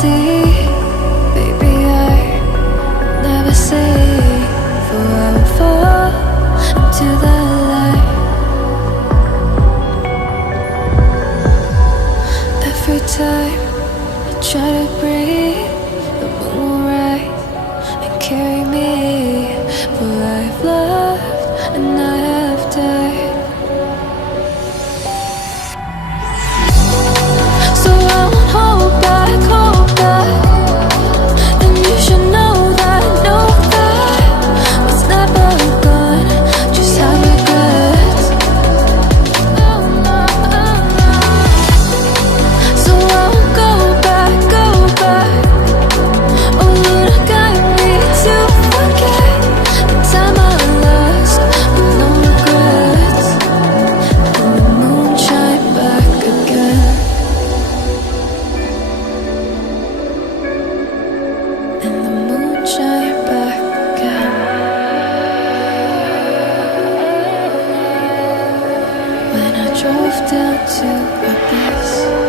see, baby, I never say, for I will fall into the light. Every time I try to breathe, the moon will rise and carry me, for I've loved and I have died. So I won't hold back, and you should know that what's never gone just have regrets. So I won't go back. Oh, you done got me to forget the time I lost with no regrets. And the moon shine back again. And the moon shine back again. When I drove down to Abyss.